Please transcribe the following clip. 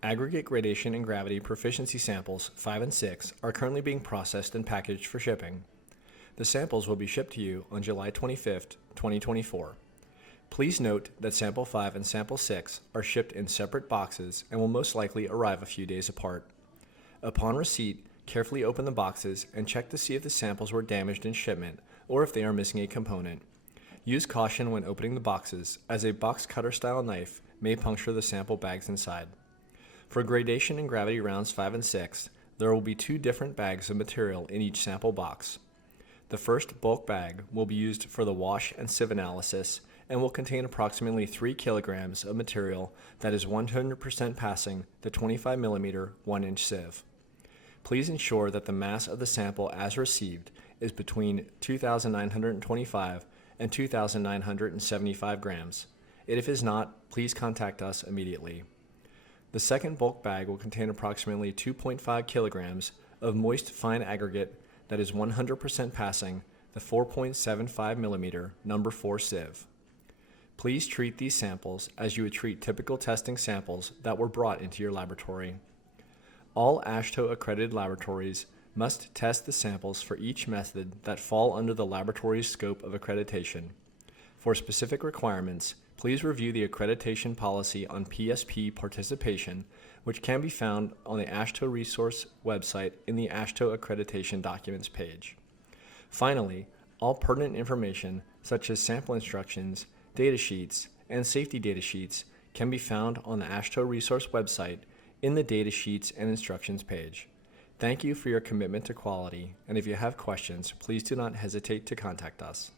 Aggregate, Gradation, and Gravity Proficiency samples 5 and 6 are currently being processed and packaged for shipping. The samples will be shipped to you on July 25th, 2024. Please note that Sample 5 and Sample 6 are shipped in separate boxes and will most likely arrive a few days apart. Upon receipt, carefully open the boxes and check to see if the samples were damaged in shipment or if they are missing a component. Use caution when opening the boxes, as a box cutter style knife may puncture the sample bags inside. For Gradation and Gravity rounds 5 and 6, there will be 2 different bags of material in each sample box. The first bulk bag will be used for the wash and sieve analysis and will contain approximately 3 kilograms of material that is 100% passing the 25mm 1-inch sieve. Please ensure that the mass of the sample as received is between 2,925 and 2,975 grams. If it is not, please contact us immediately. The second bulk bag will contain approximately 2.5 kilograms of moist fine aggregate that is 100% passing the 4.75mm number 4 sieve. Please treat these samples as you would treat typical testing samples that were brought into your laboratory. All AASHTO accredited laboratories must test the samples for each method that fall under the laboratory's scope of accreditation. For specific requirements, please review the accreditation policy on PSP participation, which can be found on the AASHTO resource website in the AASHTO accreditation documents page. Finally, all pertinent information such as sample instructions, data sheets, and safety data sheets can be found on the AASHTO resource website in the data sheets and instructions page. Thank you for your commitment to quality, and if you have questions, please do not hesitate to contact us.